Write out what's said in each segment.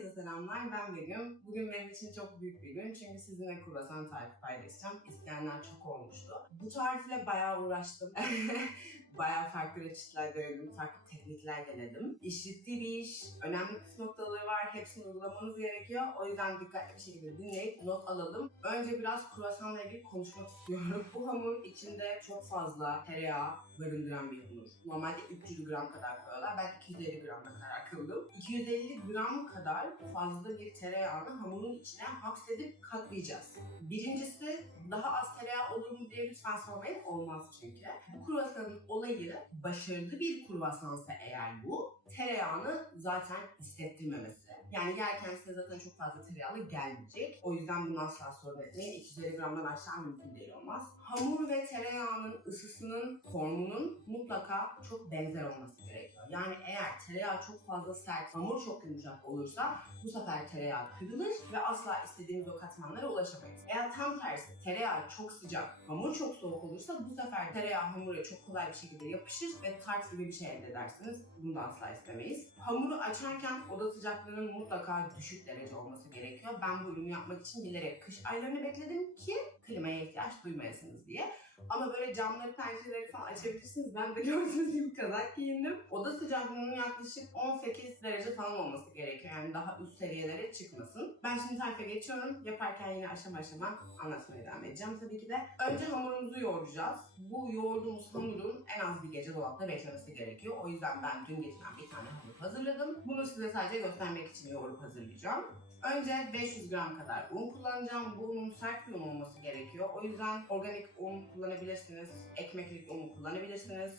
in Selamlar, ben Begüm. Bugün benim için çok büyük bir gün çünkü sizinle kruvasan tarifi paylaşacağım. İsteyenler çok olmuştu. Bu tarifle bayağı uğraştım. bayağı farklı reçetler denedim, farklı teknikler denedim. İş bir iş, önemli püf noktaları var, hepsini uygulamanız gerekiyor. O yüzden dikkatli bir şekilde dinleyip not alalım. Önce biraz kruvasanla ilgili konuşmak istiyorum. Bu hamur içinde çok fazla tereyağı barındıran bir hamur. Normalde 300 gram kadar koyuyorlar. Ben 250 gram kadar kıldım. 250 gram kadar fazla bir tereyağını hamurun içine hapsedip katlayacağız. Birincisi daha az tereyağı olur mu diye lütfen sormayın. Olmaz çünkü. Bu kruvasanın olayı başarılı bir kruvasansa eğer bu tereyağını zaten hissettirmemesi. Yani yerken size zaten çok fazla tereyağlı gelmeyecek. O yüzden bunu asla sorun etmeyin. 250 gramdan aşağı mümkün değil olmaz. Hamur ve tereyağının ısısının, formunun mutlaka çok benzer olması gerekiyor. Yani eğer tereyağı çok fazla sert, hamur çok yumuşak olursa bu sefer tereyağı kırılır ve asla istediğimiz o katmanlara ulaşamayız. Eğer tam tersi tereyağı çok sıcak, hamur çok soğuk olursa bu sefer tereyağı hamura çok kolay bir şekilde yapışır ve tart gibi bir şey elde edersiniz. Bunu da asla istemeyiz. Hamuru açarken oda sıcaklığının mutlaka düşük derece olması gerekiyor. Ben bu ürünü yapmak için bilerek kış aylarını bekledim ki klimaya ihtiyaç duymayasınız diye. Ama böyle camları, pencereleri falan açabilirsiniz. Ben de gördüğünüz gibi kazak giyindim. Oda sıcaklığının yaklaşık 18 derece falan olması gerekiyor. Yani daha üst seviyelere çıkmasın. Ben şimdi tarife geçiyorum. Yaparken yine aşama aşama anlatmaya devam edeceğim tabii ki de. Önce hamurumuzu yoğuracağız. Bu yoğurduğumuz hamurun en az bir gece dolapta beklemesi gerekiyor. O yüzden ben dün geceden bir tane hamur hazırladım. Bunu size sadece göstermek için yoğurup hazırlayacağım. Önce 500 gram kadar un kullanacağım. Bu unun sert bir un olması gerekiyor. O yüzden organik un kullanabilirsiniz. Ekmeklik un kullanabilirsiniz.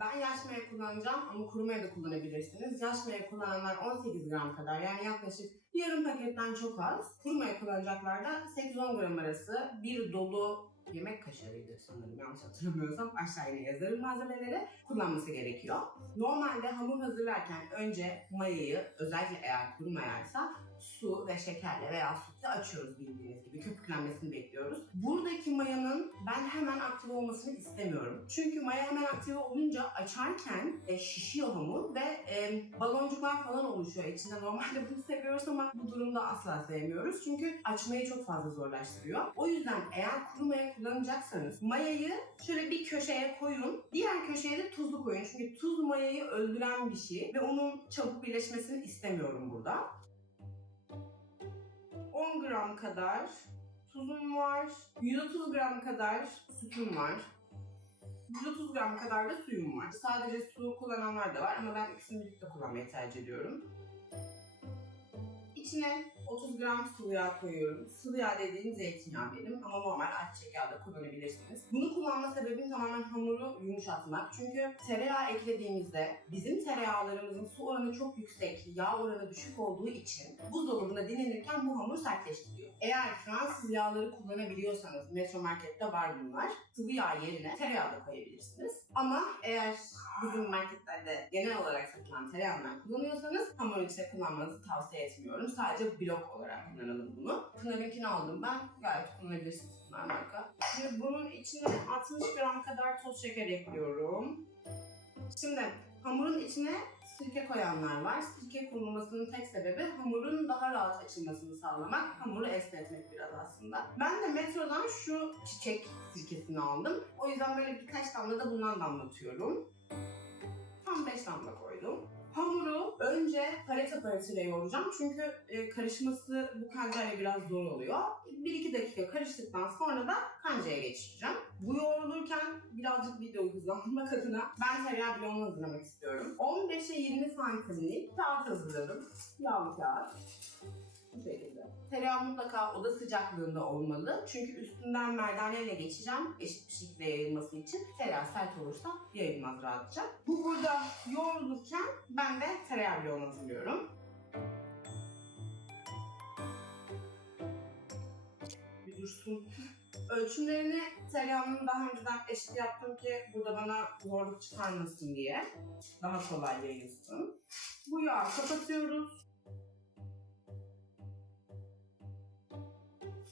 Ben yaş maya kullanacağım ama kuru maya da kullanabilirsiniz. Yaş maya kullananlar 18 gram kadar yani yaklaşık yarım paketten çok az. Kuru kullanacaklar da 8-10 gram arası bir dolu yemek kaşarıydı sanırım yanlış hatırlamıyorsam aşağıya yine yazarım malzemeleri kullanması gerekiyor. Normalde hamur hazırlarken önce mayayı özellikle eğer kuru mayaysa ve şekerle veya sütle açıyoruz bildiğiniz gibi köpüklenmesini bekliyoruz. Buradaki mayanın ben hemen aktive olmasını istemiyorum. Çünkü maya hemen aktive olunca açarken e, şişiyor hamur ve e, baloncuklar falan oluşuyor içinde. Normalde bunu seviyoruz ama bu durumda asla sevmiyoruz. Çünkü açmayı çok fazla zorlaştırıyor. O yüzden eğer kuru maya kullanacaksanız mayayı şöyle bir köşeye koyun. Diğer köşeye de tuzlu koyun. Çünkü tuz mayayı öldüren bir şey ve onun çabuk birleşmesini istemiyorum burada. 10 gram kadar tuzum var. 130 gram kadar sütüm var. 130 gram kadar da suyum var. Sadece su kullananlar da var ama ben ikisini birlikte kullanmayı tercih ediyorum. İçine 30 gram sıvı yağ koyuyorum. Sıvı yağ dediğim zeytinyağı benim ama normal ayçiçek yağı da kullanabilirsiniz. Bunu kullanma sebebim tamamen hamuru yumuşatmak. Çünkü tereyağı eklediğimizde bizim tereyağlarımızın su oranı çok yüksek, yağ oranı düşük olduğu için buzdolabında dinlenirken bu hamur sertleştiriyor. Eğer Fransız yağları kullanabiliyorsanız, Metro Market'te var bunlar. Sıvı yağ yerine tereyağı da koyabilirsiniz. Ama eğer bizim marketlerde genel olarak satılan tereyağından kullanıyorsanız hamurun içine kullanmanızı tavsiye etmiyorum. Sadece blok olarak kullanalım bunu. Pınar'ınkini aldım ben. Gayet kullanabilirsiniz Pınar marka. Şimdi bunun içine 60 gram kadar toz şeker ekliyorum. Şimdi hamurun içine sirke koyanlar var. Sirke konulmasının tek sebebi hamurun daha rahat açılmasını sağlamak, hamuru esnetmek biraz aslında. Ben de metrodan şu çiçek sirkesini aldım. O yüzden böyle birkaç damla da bundan damlatıyorum. Tam 5 damla koydum. Hamuru önce palet aparatıyla yoğuracağım çünkü e, karışması bu kancayla biraz zor oluyor. 1-2 dakika karıştıktan sonra da kancaya geçireceğim. Bu yoğrulurken birazcık videoyu hızlandırmak adına ben tereyağı bloğunu hazırlamak istiyorum. 15'e 20 santimlik kağıt hazırladım. Yağlı kağıt. Bu şekilde. Tereyağı mutlaka oda sıcaklığında olmalı. Çünkü üstünden merdaneyle geçeceğim eşit bir şekilde yayılması için. Tereyağı sert olursa yayılmaz rahatça. Bu burada yoğrulurken ben de tereyağı bloğunu hazırlıyorum. Bir dursun. Ölçümlerini tereyağının daha önceden eşit yaptım ki burada bana zorluk çıkarmasın diye. Daha kolay yayılsın. Bu yağı kapatıyoruz.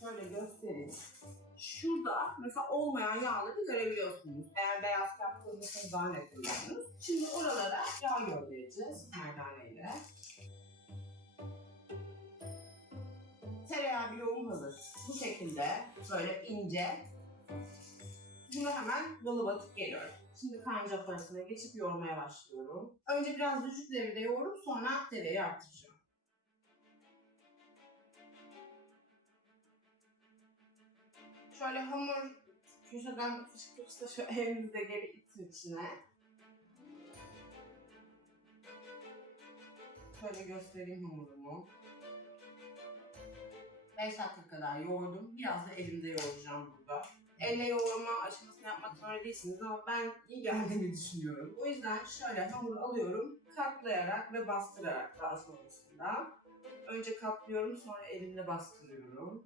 şöyle göstereyim. Şurada mesela olmayan yağları görebiliyorsunuz. Eğer beyaz kağıt kırmızı zahane. Şimdi oralara yağ göndereceğiz merdaneyle. Tereyağı bloğum hazır. Bu şekilde böyle ince. Bunu hemen dolaba atıp geliyorum. Şimdi kaynaca parasına geçip yoğurmaya başlıyorum. Önce biraz düşük devirde yoğurup sonra tereyağı arttıracağım. Şöyle hamur köşeden fışkırırsa şu elinizde geri itin içine. Şöyle göstereyim hamurumu. 5 dakika kadar yoğurdum. Biraz da elimde yoğuracağım burada. Elle yoğurma aşamasını yapmak zorunda değilsiniz ama ben iyi geldiğini düşünüyorum. O yüzden şöyle hamuru alıyorum. Katlayarak ve bastırarak daha sonrasında. Önce katlıyorum sonra elimle bastırıyorum.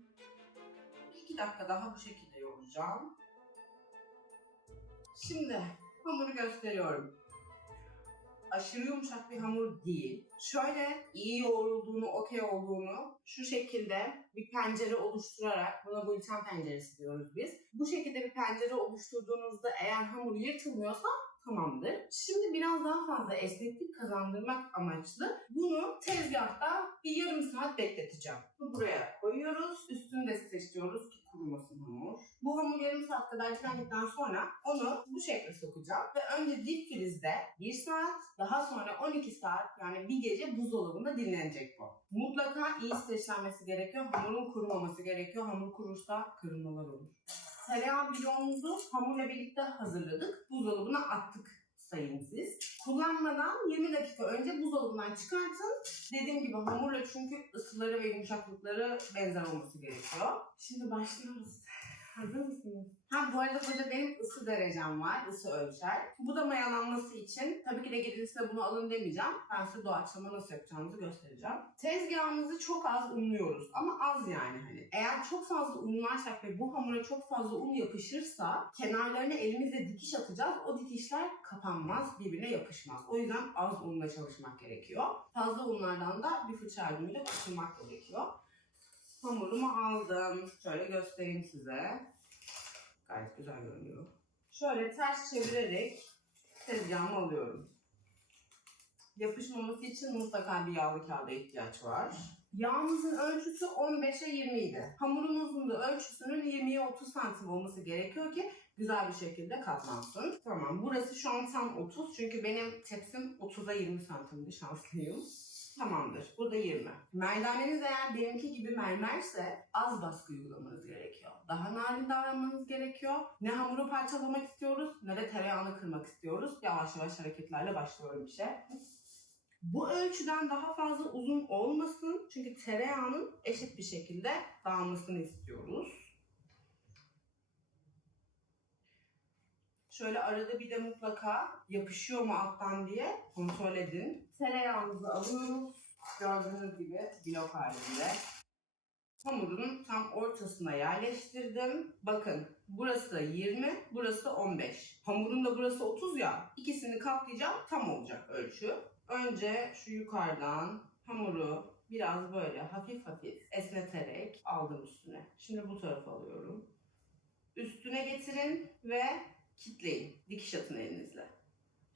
2 dakika daha bu şekilde yoğuracağım. Şimdi hamuru gösteriyorum aşırı yumuşak bir hamur değil. Şöyle iyi yoğrulduğunu, okey olduğunu şu şekilde bir pencere oluşturarak, buna gluten penceresi diyoruz biz. Bu şekilde bir pencere oluşturduğunuzda eğer hamur yırtılmıyorsa tamamdır. Şimdi biraz daha fazla esneklik kazandırmak amaçlı bunu tezgahta bir yarım saat bekleteceğim. Buraya koyuyoruz. Üstünü de seçiyoruz ki kurumasın hamur. Bu hamur yarım saat kadar pişirdikten sonra onu bu şekle sokacağım. Ve önce dip frizde 1 saat, daha sonra 12 saat yani bir gece buzdolabında dinlenecek bu. Mutlaka iyi streçlenmesi gerekiyor. Hamurun kurumaması gerekiyor. Hamur kurursa kırılmalar olur. Tereyağı bloğumuzu hamurla birlikte hazırladık. Buzdolabına attık sayın siz. Kullanmadan 20 dakika önce buzdolabından çıkartın. Dediğim gibi hamurla çünkü ısıları ve yumuşaklıkları benzer olması gerekiyor. Şimdi başlıyoruz. Hazır mısınız? Ha bu arada burada benim ısı derecem var, ısı ölçer. Bu da mayalanması için tabii ki de gelirse bunu alın demeyeceğim. Ben size doğaçlama nasıl yapacağımızı göstereceğim. Tezgahımızı çok az unluyoruz ama az yani hani. Eğer çok fazla unlarsak ve bu hamura çok fazla un yapışırsa kenarlarına elimizle dikiş atacağız. O dikişler kapanmaz, birbirine yapışmaz. O yüzden az unla çalışmak gerekiyor. Fazla unlardan da bir fırça yardımıyla kurtulmak gerekiyor. Hamurumu aldım. Şöyle göstereyim size. Gayet güzel görünüyor. Şöyle ters çevirerek tezgahımı alıyorum. Yapışmaması için mutlaka bir yağlı kağıda ihtiyaç var. Yağımızın ölçüsü 15'e 20 idi. Hamurumuzun da ölçüsünün 20'ye 30 santim olması gerekiyor ki güzel bir şekilde katlansın. Tamam burası şu an tam 30 çünkü benim tepsim 30'a 20 santimdi şanslıyım. Tamamdır. Burada 20. Merdaneniz eğer benimki gibi mermerse az baskı uygulamanız gerekiyor. Daha narin davranmanız gerekiyor. Ne hamuru parçalamak istiyoruz ne de tereyağını kırmak istiyoruz. Yavaş yavaş hareketlerle başlıyorum işe. Bu ölçüden daha fazla uzun olmasın. Çünkü tereyağının eşit bir şekilde dağılmasını istiyoruz. Şöyle arada bir de mutlaka yapışıyor mu alttan diye kontrol edin. Tereyağımızı alıyoruz. Gördüğünüz gibi blok halinde. Hamurun tam ortasına yerleştirdim. Bakın burası 20, burası 15. Hamurun da burası 30 ya. İkisini katlayacağım tam olacak ölçü. Önce şu yukarıdan hamuru biraz böyle hafif hafif esneterek aldım üstüne. Şimdi bu tarafa alıyorum. Üstüne getirin ve kitleyin. Dikiş atın elinizle.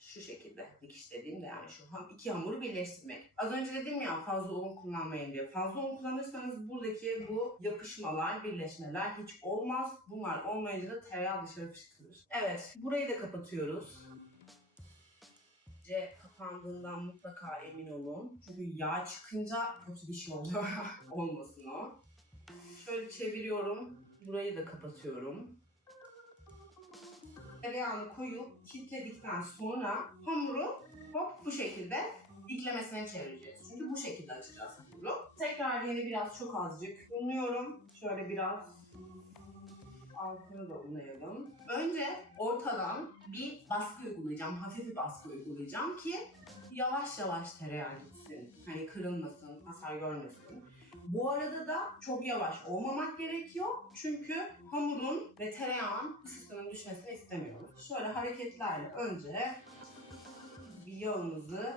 Şu şekilde dikiş dediğimde yani şu iki hamuru birleştirmek. Az önce dedim ya fazla un kullanmayın diye. Fazla un kullanırsanız buradaki bu yapışmalar, birleşmeler hiç olmaz. Bunlar olmayınca da tereyağı dışarı fışkırır. Evet, burayı da kapatıyoruz. C kapandığından mutlaka emin olun. Çünkü yağ çıkınca kötü bir şey oluyor. Olmasın o. Şöyle çeviriyorum. Burayı da kapatıyorum. Tereyağını koyup kilitledikten sonra hamuru hop bu şekilde diklemesine çevireceğiz. Çünkü bu şekilde açacağız hamuru. Tekrar yine biraz çok azıcık unluyorum. Şöyle biraz altını da unlayalım. Önce ortadan bir baskı uygulayacağım. Hafif bir baskı uygulayacağım ki yavaş yavaş tereyağı gitsin. Hani kırılmasın, hasar görmesin. Bu arada da çok yavaş olmamak gerekiyor. Çünkü hamurun ve tereyağın ısısının düşmesini istemiyoruz. Şöyle hareketlerle önce bir yağımızı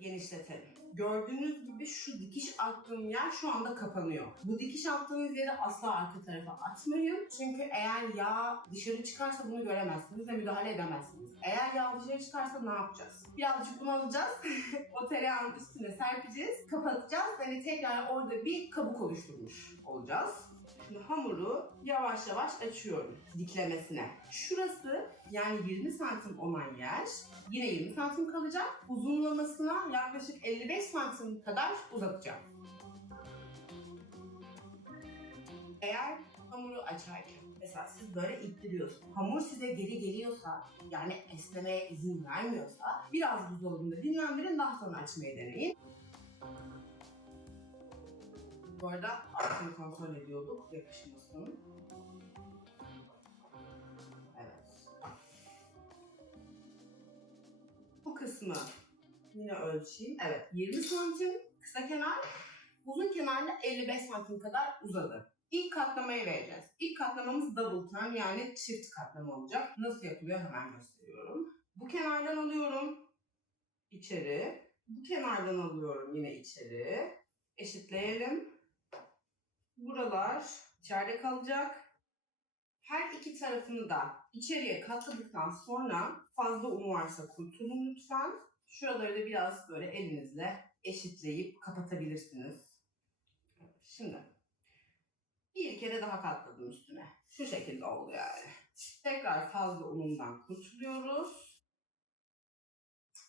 genişletelim. Gördüğünüz gibi şu dikiş attığım yer şu anda kapanıyor. Bu dikiş attığınız yeri asla arka tarafa atmayın. Çünkü eğer yağ dışarı çıkarsa bunu göremezsiniz ve müdahale edemezsiniz. Eğer yağ dışarı çıkarsa ne yapacağız? Birazcık un alacağız. o tereyağın üstüne serpeceğiz. Kapatacağız. Hani tekrar orada bir kabuk oluşturmuş olacağız. Şimdi hamuru yavaş yavaş açıyorum diklemesine. Şurası yani 20 santim olan yer yine 20 santim kalacak. Uzunlamasına yaklaşık 55 santim kadar uzatacağım. Eğer hamuru açarken mesela siz böyle ittiriyorsunuz. Hamur size geri geliyorsa yani esnemeye izin vermiyorsa biraz buzdolabında dinlendirin daha sonra açmayı deneyin. Bu arada altını kontrol ediyorduk yapışmasın. Evet. Bu kısmı yine ölçeyim. Evet 20 santim kısa kenar, uzun kenarda 55 santim kadar uzadı. İlk katlamayı vereceğiz. İlk katlamamız double turn yani çift katlama olacak. Nasıl yapılıyor hemen gösteriyorum. Bu kenardan alıyorum içeri. Bu kenardan alıyorum yine içeri. Eşitleyelim. Buralar içeride kalacak. Her iki tarafını da içeriye katladıktan sonra fazla un varsa kurtulun lütfen. Şuraları da biraz böyle elinizle eşitleyip kapatabilirsiniz. Şimdi bir kere daha katladım üstüne. Şu şekilde oldu yani. Tekrar fazla unundan kurtuluyoruz.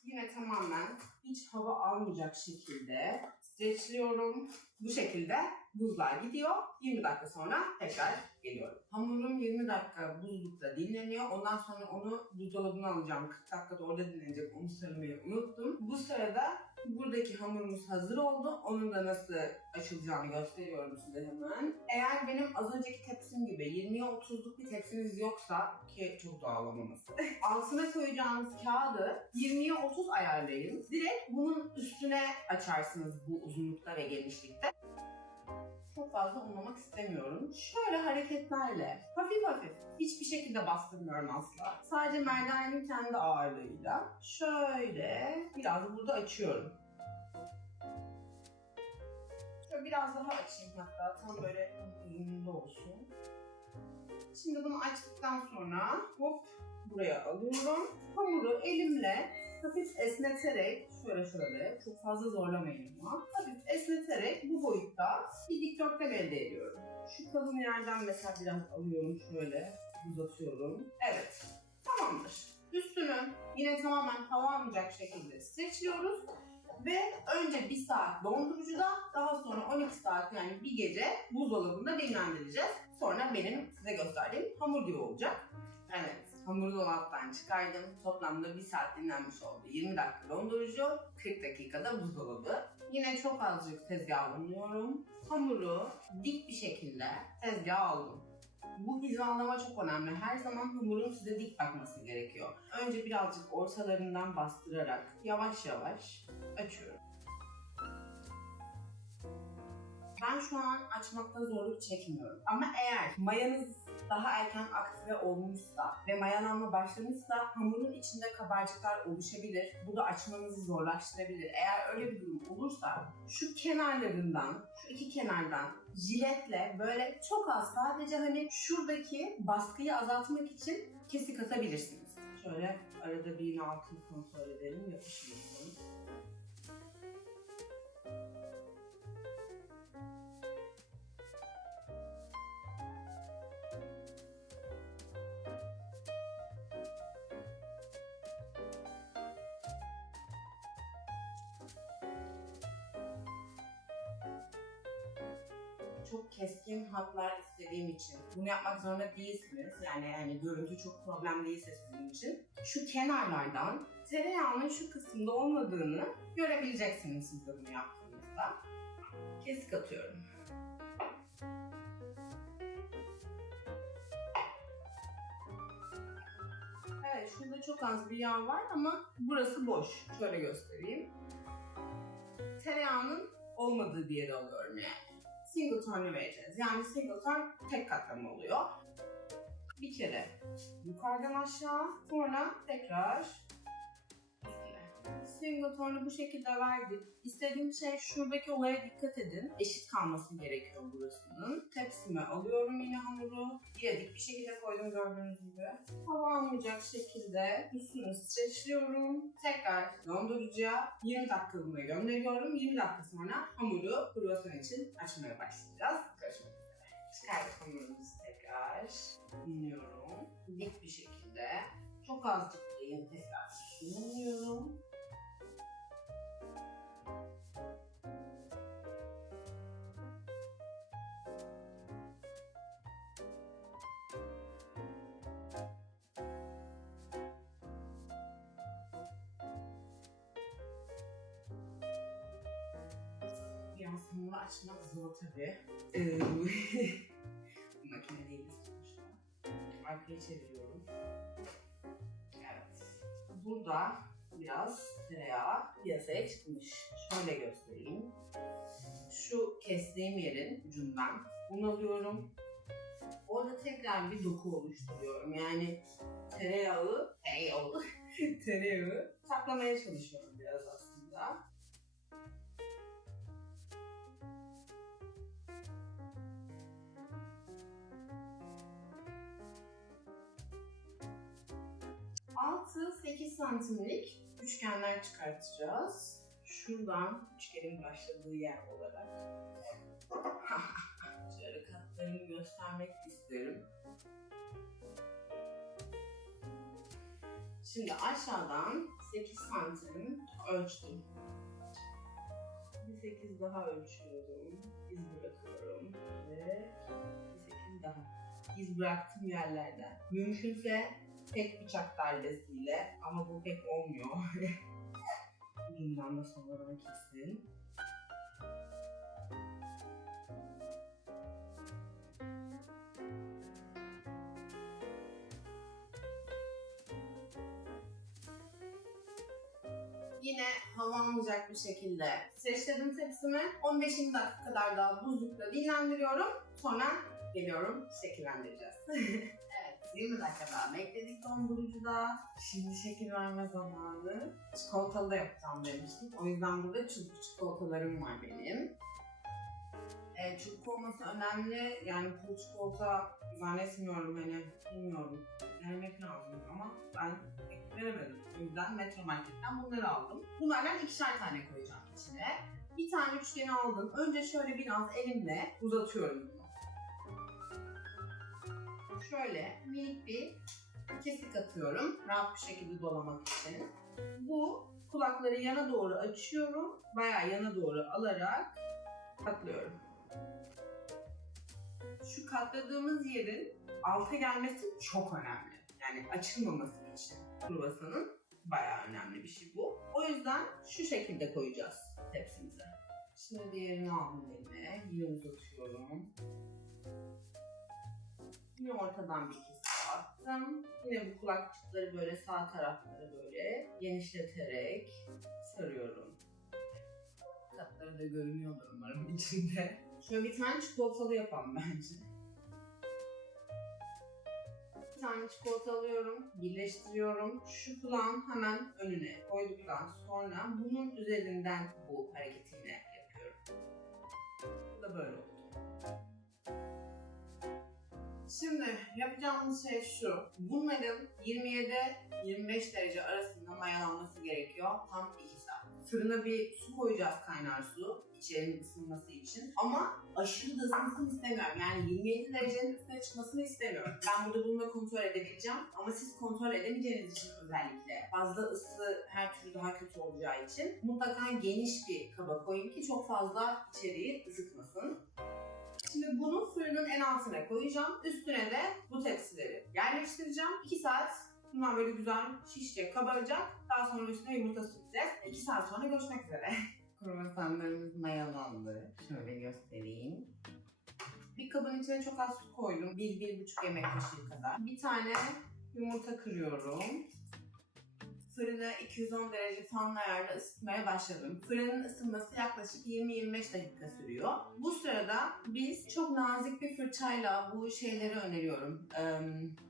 Yine tamamen hiç hava almayacak şekilde streçliyorum. Bu şekilde buzlar gidiyor. 20 dakika sonra tekrar geliyorum. Hamurum 20 dakika buzlukta dinleniyor. Ondan sonra onu buzdolabına alacağım. 40 dakikada orada dinlenecek. Onu söylemeyi unuttum. Bu sırada buradaki hamurumuz hazır oldu. Onun da nasıl açılacağını gösteriyorum size hemen. Eğer benim az önceki tepsim gibi 20'ye 30'luk bir tepsiniz yoksa ki çok doğal olmaması. altına koyacağınız kağıdı 20'ye 30 ayarlayın. Direkt bunun üstüne açarsınız bu uzunlukta ve genişlikte çok fazla unlamak istemiyorum. Şöyle hareketlerle, hafif hafif, hiçbir şekilde bastırmıyorum asla. Sadece merdanenin kendi ağırlığıyla şöyle biraz burada açıyorum. Şöyle biraz daha açayım hatta tam böyle uzunluğunda olsun. Şimdi bunu açtıktan sonra hop buraya alıyorum. Hamuru elimle hafif esneterek şöyle şöyle çok fazla zorlamayın ama hafif esneterek bu boyutta bir dikdörtgen elde ediyorum. Şu kalın yerden mesela biraz alıyorum şöyle uzatıyorum. Evet tamamdır. Üstünü yine tamamen hava şekilde streçliyoruz. Ve önce bir saat dondurucuda daha sonra 12 saat yani bir gece buzdolabında dinlendireceğiz. Sonra benim size gösterdiğim hamur gibi olacak. Evet hamuru dolaptan çıkardım. Toplamda 1 saat dinlenmiş oldu. 20 dakika dondurucu, 40 dakikada buzdolabı. Yine çok azıcık tezgah alıyorum. Hamuru dik bir şekilde tezgaha aldım. Bu hizalama çok önemli. Her zaman hamurun size dik bakması gerekiyor. Önce birazcık ortalarından bastırarak yavaş yavaş açıyorum. Ben şu an açmakta zorluk çekmiyorum. Ama eğer mayanız daha erken aktive olmuşsa ve mayalanma başlamışsa hamurun içinde kabarcıklar oluşabilir. Bu da açmanızı zorlaştırabilir. Eğer öyle bir durum olursa şu kenarlarından, şu iki kenardan jiletle böyle çok az sadece hani şuradaki baskıyı azaltmak için kesik atabilirsiniz. Şöyle arada bir altını kontrol edelim yapışmasın. Çok keskin hatlar istediğim için bunu yapmak zorunda değilsiniz. Yani yani görüntü çok problem değilse sizin için. Şu kenarlardan tereyağının şu kısımda olmadığını görebileceksiniz siz de bunu yaptığınızda. Kesik atıyorum. Evet şurada çok az bir yağ var ama burası boş. Şöyle göstereyim. Tereyağının olmadığı bir yere alıyorum yani single turn'u vereceğiz. Yani single turn tek katlama oluyor. Bir kere yukarıdan aşağı, sonra tekrar üstüne. Singleton'u bu şekilde verdik. İstediğim şey şuradaki olaya dikkat edin. Eşit kalması gerekiyor burasının. Tepsime alıyorum yine hamuru. Yine dik bir şekilde koydum gördüğünüz gibi. Hava almayacak şekilde üstünü streçliyorum. Tekrar dondurucuya 20 dakikalığına gönderiyorum. 20 dakika sonra hamuru kruvasan için açmaya başlayacağız. Görüşmek üzere. Çıkardık hamurumuzu tekrar. Unluyorum. Dik bir şekilde. Çok azıcık değil tekrar unluyorum. Hamuru açmak zor tabii. Ee, makine değil sonuçta. Arkaya çeviriyorum. Evet. Burada biraz tereyağı piyasaya çıkmış. Şöyle göstereyim. Şu kestiğim yerin ucundan un alıyorum. Orada tekrar bir doku oluşturuyorum. Yani tereyağı, tereyağı, tereyağı saklamaya çalışıyorum biraz aslında. Santimlik üçgenler çıkartacağız. Şuradan üçgenin başladığı yer olarak. Şöyle katlarını göstermek isterim. Şimdi aşağıdan 8 santim ölçtüm. Bir 8 daha ölçüyorum. İz bırakıyorum. Ve bir 8 daha. İz bıraktığım yerlerden. Mümkünse tek bıçak darbesiyle ama bu pek olmuyor. Ucundan da sonradan kesin. Yine hava almayacak bir şekilde streçledim tepsimi. 15-20 dakika kadar daha buzlukta dinlendiriyorum. Sonra geliyorum şekillendireceğiz. 20 dakika daha bekledik dondurucuda. Şimdi şekil verme zamanı. Çikolatalı da yapacağım demiştim. O yüzden burada çubuk çikolatalarım var benim. E, çubuk olması önemli. Yani pul çikolata zannetmiyorum hani bilmiyorum. Denemek lazım ama ben veremedim. O yüzden Metro Market'ten bunları aldım. Bunlardan ikişer tane koyacağım içine. Bir tane üçgeni aldım. Önce şöyle biraz elimle uzatıyorum. Şöyle minik bir kesik atıyorum. Rahat bir şekilde dolamak için. Bu kulakları yana doğru açıyorum. Bayağı yana doğru alarak katlıyorum. Şu katladığımız yerin alta gelmesi çok önemli. Yani açılmaması için kruvasanın bayağı önemli bir şey bu. O yüzden şu şekilde koyacağız tepsimize. Şimdi diğerini aldım elime. Yine uzatıyorum. Yine ortadan bir kesim attım. Yine bu kulakçıkları böyle sağ tarafları böyle genişleterek sarıyorum. Katları da görünüyordur umarım içinde. Şöyle bir tane çikolatalı yapalım bence. Bir tane çikolata alıyorum, birleştiriyorum. Şu kulağın hemen önüne koyduktan sonra bunun üzerinden bu hareketi yine yapıyorum. Bu da böyle oldu. Şimdi yapacağımız şey şu. Bunların 27-25 derece arasında mayalanması gerekiyor. Tam 2 saat. Fırına bir su koyacağız kaynar su. içerinin ısınması için. Ama aşırı da ısınsın istemiyorum. Yani 27 derecenin üstüne çıkmasını istemiyorum. Ben burada bunu da kontrol edebileceğim. Ama siz kontrol edemeyeceğiniz için özellikle fazla ısı her türlü daha kötü olacağı için mutlaka geniş bir kaba koyun ki çok fazla içeriği ısıtmasın. Şimdi bunu fırının en altına koyacağım. Üstüne de bu tepsileri yerleştireceğim. 2 saat bunlar böyle güzel şişecek, kabaracak. Daha sonra üstüne yumurta süreceğiz. 2 saat sonra görüşmek üzere. Kruvasanlarımız mayalandı. Şöyle göstereyim. Bir kabın içine çok az su koydum. 1-1,5 yemek kaşığı kadar. Bir tane yumurta kırıyorum. Fırını 210 derece fanlı ayarda ısıtmaya başladım. Fırının ısınması yaklaşık 20-25 dakika sürüyor. Bu sırada biz çok nazik bir fırçayla bu şeyleri öneriyorum. Ee,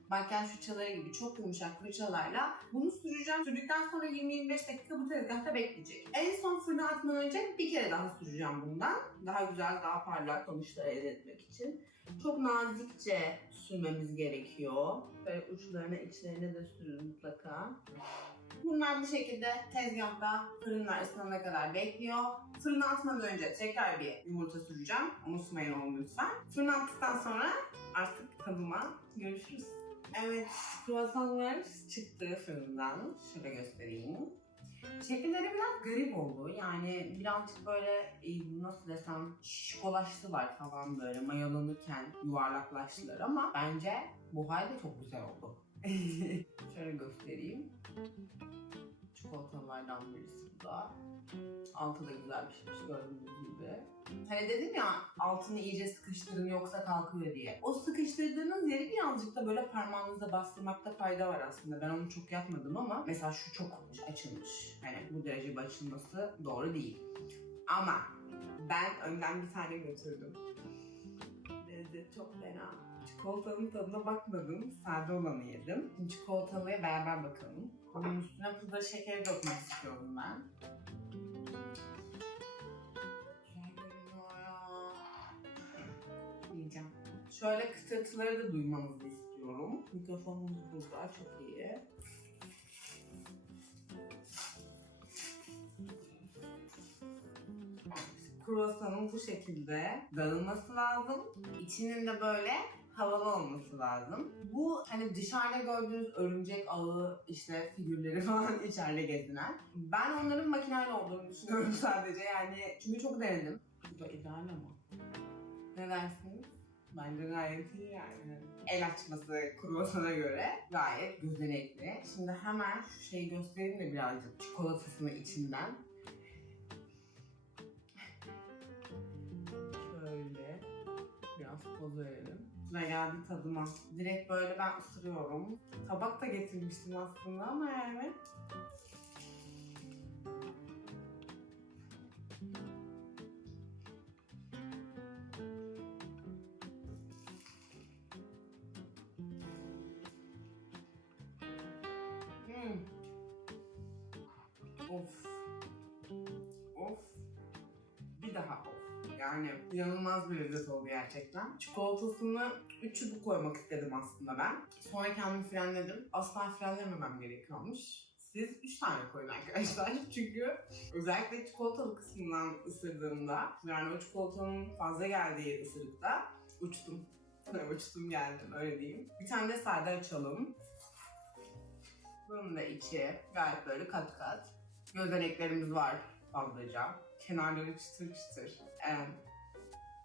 makyaj fırçaları gibi çok yumuşak fırçalarla bunu süreceğim. Sürdükten sonra 20-25 dakika bu tezgahta bekleyecek. En son fırına atmadan önce bir kere daha süreceğim bundan. Daha güzel, daha parlak sonuçlar elde etmek için. Çok nazikçe sürmemiz gerekiyor. Böyle uçlarına, içlerine de sürün mutlaka. Bunlar bu şekilde tezgahta fırınlar ısınana kadar bekliyor. Fırına atmadan önce tekrar bir yumurta süreceğim. Unutmayın onu lütfen. Fırına attıktan sonra artık tadıma görüşürüz. Evet, kruvasanlar çıktı fırından. Şöyle göstereyim. Şekilleri biraz garip oldu. Yani birazcık böyle e, nasıl desem şişkolaştılar falan böyle mayalanırken yuvarlaklaştılar ama bence bu halde çok güzel oldu. Şöyle göstereyim. Çikolatalardan birisi bu da. Altı da güzel pişmiş gördüğünüz gibi. Hani dedim ya altını iyice sıkıştırın yoksa kalkıyor diye. O sıkıştırdığınız yeri birazcık da böyle parmağınızla bastırmakta fayda var aslında. Ben onu çok yapmadım ama mesela şu çok açılmış. Hani bu derece açılması doğru değil. Ama ben önden bir tane götürdüm. Lezzet çok fena. Çikolatanın tadına bakmadım. Sade olanı yedim. Şimdi çikolatalıya beraber bakalım. Bunun üstüne pudra şekeri dökmek istiyorum ben. Yiyeceğim. Şöyle kıtırtıları da duymanızı istiyorum. Mikrofonumuz burada çok iyi. Kruvasanın bu şekilde dağılması lazım. İçinin de böyle havalı olması lazım. Bu hani dışarıda gördüğünüz örümcek ağı işte figürleri falan içeride gezinen. Ben onların makineyle olduğunu düşünüyorum sadece yani çünkü çok denedim. Bu da ideal ama. Ne dersiniz? Bence gayet iyi yani. El açması kruvasana göre gayet gözenekli. Şimdi hemen şu şeyi göstereyim de birazcık çikolatasını içinden. Biraz poz verelim. Ve geldi tadıma. Direkt böyle ben ısırıyorum. Tabak da getirmiştim aslında ama yani. Yani inanılmaz bir lezzet oldu gerçekten. Çikolatasını 3 çubuk koymak istedim aslında ben. Sonra kendimi frenledim. Asla frenlememem gerekiyormuş. Siz 3 tane koyun arkadaşlar. Çünkü özellikle çikolatalı kısmından ısırdığımda yani o çikolatanın fazla geldiği ısırıkta uçtum. uçtum geldim öyle diyeyim. Bir tane de sade açalım. Bunun da içi gayet böyle kat kat. Gözeneklerimiz var fazlaca. Kenarları çıtır çıtır. Ee,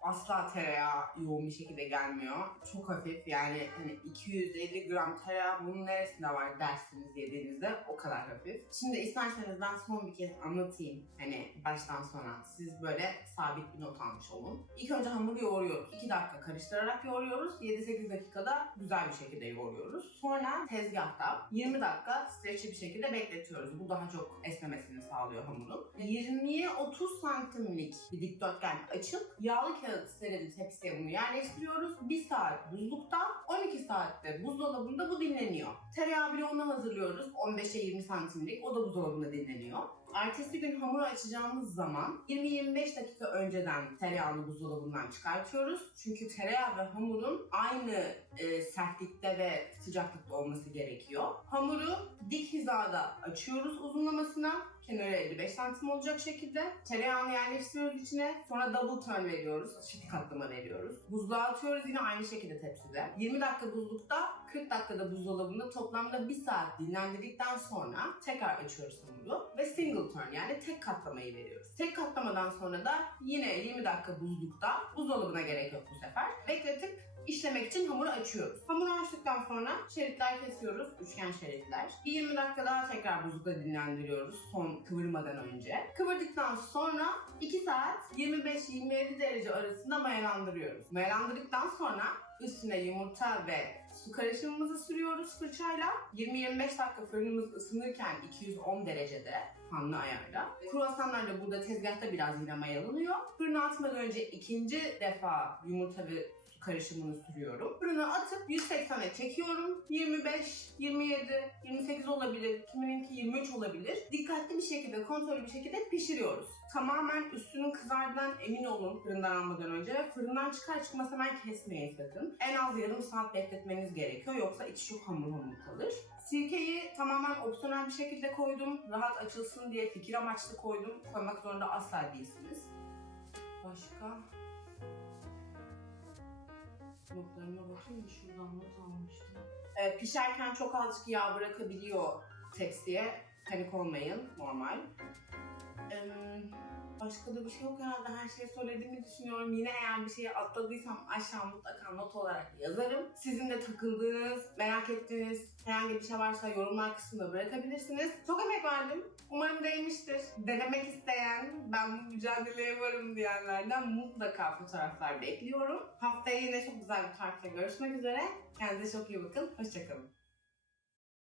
asla tereyağı yoğun bir şekilde gelmiyor. Çok hafif yani hani 250 gram tereyağı bunun neresinde var dersiniz yediğinizde o kadar hafif. Şimdi isterseniz ben son bir kez anlatayım hani baştan sona. Siz böyle sabit bir not almış olun. İlk önce hamuru yoğuruyoruz. 2 dakika karıştırarak yoğuruyoruz. 7-8 dakikada güzel bir şekilde yoğuruyoruz. Sonra tezgahta 20 dakika streçli bir şekilde bekletiyoruz. Bu daha çok esnemesini sağlıyor hamurun. 20'ye 30 santimlik bir dikdörtgen açıp yağlı kağıt sterili tepsiye bunu yerleştiriyoruz. 1 saat buzlukta, 12 saatte buzdolabında bu dinleniyor. Tereyağı bloğunu hazırlıyoruz. 15'e 20 santimlik. O da buzdolabında dinleniyor. Ertesi gün hamuru açacağımız zaman 20-25 dakika önceden tereyağını buzdolabından çıkartıyoruz. Çünkü tereyağı ve hamurun aynı e, sertlikte ve sıcaklıkta olması gerekiyor. Hamuru dik hizada açıyoruz uzunlamasına. Kenarı 55 santim olacak şekilde. Tereyağını yerleştiriyoruz içine. Sonra double turn veriyoruz. Çift katlama veriyoruz. Buzluğa atıyoruz yine aynı şekilde tepside. 20 dakika buzlukta, 40 dakikada buzdolabında toplamda 1 saat dinlendirdikten sonra tekrar açıyoruz hamuru. Ve single turn yani tek katlamayı veriyoruz. Tek katlamadan sonra da yine 20 dakika buzlukta. Buzdolabına gerek yok bu sefer. Bekletip işlemek için hamuru açıyoruz. Hamuru açtıktan sonra şeritler kesiyoruz. Üçgen şeritler. Bir 20 dakika daha tekrar buzlukta dinlendiriyoruz son kıvırmadan önce. Kıvırdıktan sonra 2 saat 25-27 derece arasında mayalandırıyoruz. Mayalandırdıktan sonra üstüne yumurta ve su karışımımızı sürüyoruz fırçayla. 20-25 dakika fırınımız ısınırken 210 derecede fanlı ayarda. Kruvasanlar da burada tezgahta biraz yine mayalanıyor. Fırına atmadan önce ikinci defa yumurta ve karışımını sürüyorum. Fırına atıp 180'e çekiyorum. 25, 27, 28 olabilir. Kimininki 23 olabilir. Dikkatli bir şekilde, kontrollü bir şekilde pişiriyoruz. Tamamen üstünün kızardığından emin olun fırından almadan önce fırından çıkar çıkmaz hemen kesmeyin sakın. En az yarım saat bekletmeniz gerekiyor yoksa içi çok hamur hamur kalır. Sirkeyi tamamen opsiyonel bir şekilde koydum. Rahat açılsın diye fikir amaçlı koydum. Koymak zorunda asla değilsiniz. Başka? Notlarıma bakayım da şuradan not almıştım. Ee, pişerken çok azıcık yağ bırakabiliyor tepsiye. Panik olmayın, normal. Ee, başka da bir şey yok herhalde. Her şeyi söylediğimi düşünüyorum. Yine eğer bir şeyi atladıysam aşağı mutlaka not olarak yazarım. Sizin de takıldığınız, merak ettiğiniz herhangi bir şey varsa yorumlar kısmında bırakabilirsiniz. Çok emek verdim. Umarım değmiştir. Denemek isteyen, ben bu mücadeleye varım diyenlerden mutlaka fotoğraflar bekliyorum. Haftaya yine çok güzel bir tarifle görüşmek üzere. Kendinize çok iyi bakın. Hoşçakalın.